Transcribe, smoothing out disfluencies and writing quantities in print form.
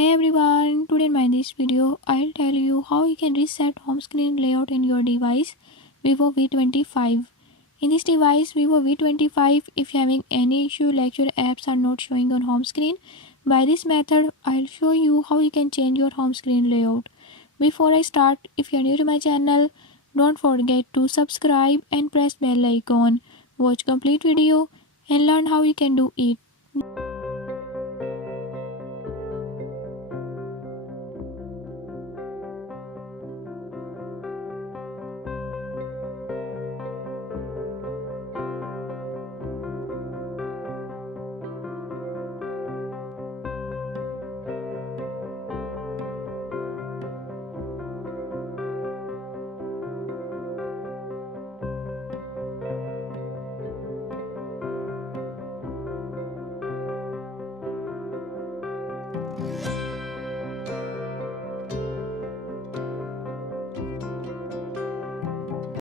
Hi everyone, today in this video I'll tell you how you can reset home screen layout in your device Vivo V25. In this device Vivo V25, if you're having any issue like your apps are not showing on home screen, by this method I'll show you how you can change your home screen layout. Before I start, if you're new to my channel, don't forget to subscribe and press bell icon. Watch complete video and learn how you can do it.